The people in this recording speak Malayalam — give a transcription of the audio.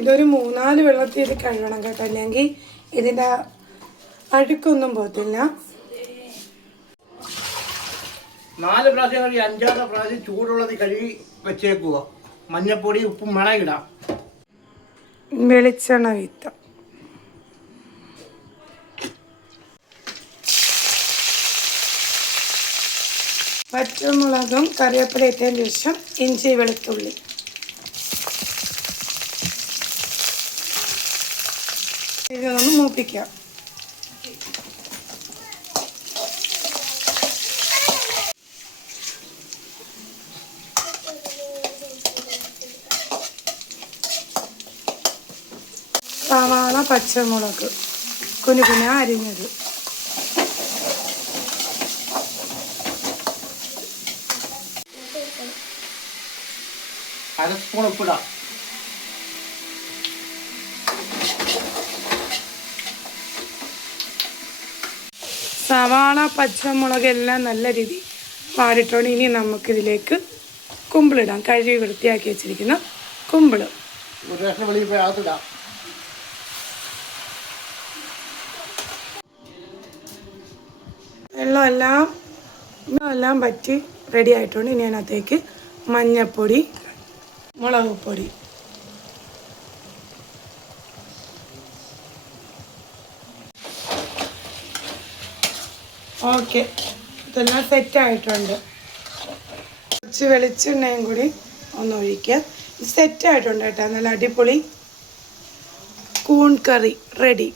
ഇതൊരു 3-4 വെള്ളത്തിൽ ഇത് കഴുകണം കേട്ടോ, അല്ലെങ്കിൽ ഇതിൻ്റെ അഴുക്കൊന്നും പോകത്തില്ല. 4 പ്രാവശ്യം കഴുകി 5-ാമത്തെ പ്രാവശ്യം ചൂടുള്ളത് കഴുകി വെച്ചേക്കുക. മഞ്ഞപ്പൊടി ഉപ്പും മണയിടാം. വെളിച്ചെണ്ണ വീത്തം, പച്ചമുളകും കറിവേപ്പില ഇട്ടതിന് ശേഷം ഇഞ്ചി വെളുത്തുള്ളി, ഇതൊന്ന് മൂപ്പിക്കാം. സവാള പച്ചമുളക് കുനുകുന അരിഞ്ഞത്, അര സ്പൂൺ ഉപ്പിടാം. സവാള പച്ചമുളക് എല്ലാം നല്ല രീതി വാടിട്ടോണ്ട് ഇനി നമുക്കിതിലേക്ക് കുമ്പിളിടാം. കഴുകി വൃത്തിയാക്കി വെച്ചിരിക്കുന്ന കുമ്പിള് ഒരു ലക്ഷം വെളിയിൽ പോയി അകത്തിടാം. വെള്ളമെല്ലാം പറ്റി റെഡി ആയിട്ടുണ്ട്. ഇനി അതിനകത്തേക്ക് മഞ്ഞൾപ്പൊടി, മുളക് പൊടി, ഓക്കെ, ഇതെല്ലാം സെറ്റായിട്ടുണ്ട്. കുറച്ച് വെളിച്ചെണ്ണയും കൂടി ഒന്ന് ഒഴിക്കുക. സെറ്റായിട്ടുണ്ട് കേട്ടോ, നല്ല അടിപൊളി കൂൺ കറി റെഡി.